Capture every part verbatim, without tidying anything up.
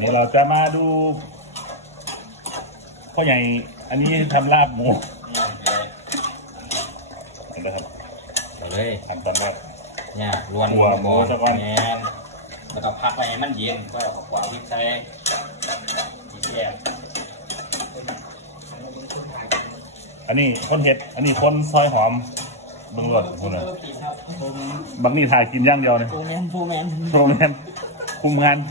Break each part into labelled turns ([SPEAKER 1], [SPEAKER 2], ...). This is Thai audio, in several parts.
[SPEAKER 1] นี้เราจะมาดูพ่อใหญ่อันนี้ทำลาบหมูเห็นไหมครับ
[SPEAKER 2] เอาเลย
[SPEAKER 1] ทำตอนแรก
[SPEAKER 2] เนี่ยล้วน
[SPEAKER 1] หัวหมูตะกอน
[SPEAKER 2] แมนแล้วก็พักไปให้มันเย็นก็เอาความพริกใส่พริกแกง
[SPEAKER 1] อันนี้คนเห็ดอันนี้คนซอยหอมเบิ่งรสคุณนะบางนี่ถ่ายกินย่างเดียวเลย
[SPEAKER 2] โฟแมนโฟแมน
[SPEAKER 1] โรงแรมคุมงาน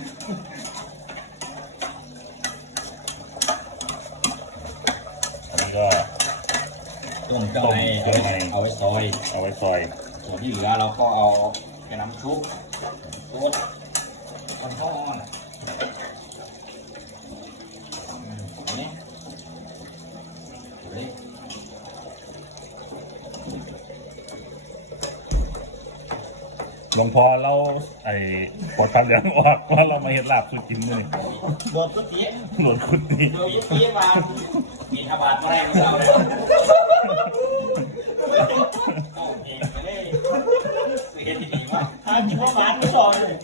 [SPEAKER 1] อันนี้ก็
[SPEAKER 2] ต้มเครื่องในเอาไว้ซอย
[SPEAKER 1] เอาไว้ซอย
[SPEAKER 2] ส่วนที่เหลือเราก็เอาไปน้ำซุปซุปมันทอดนี่นี่
[SPEAKER 1] หลวงพ่อเราไอ้ปวดฟันเหลืองออกว่าเรามาเห็ดลาบคือกินเลย
[SPEAKER 2] โดนกุฏิ
[SPEAKER 1] หนวดคุดนี่
[SPEAKER 2] โดนยึดที่มามีทบาทมาแรงเราเลยโอ้เองไปเลยเห็นดีมากทานอยู่ว่าหมาไม่สอนเลย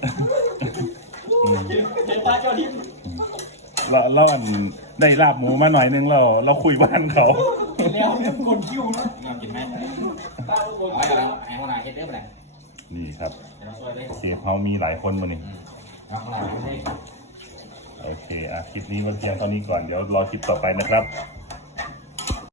[SPEAKER 2] เห็นตาเจ้าทิพย์
[SPEAKER 1] เราเราได้ลาบหมูมาหน่อยนึงเราเราคุยบ้านเขา
[SPEAKER 2] แล้วคนคิ้วนะงามกินไหมตาลูกคนไอ้เราไอ้คนไหนเห็นเรื่องอะไร
[SPEAKER 1] นี่ครับโอเคเขามีหลายคนมาหนึ่งโอเคอ่ะคลิปนี้มาเพียงเท่านี้ก่อนเดี๋ยวรอคลิปต่อไปนะครับ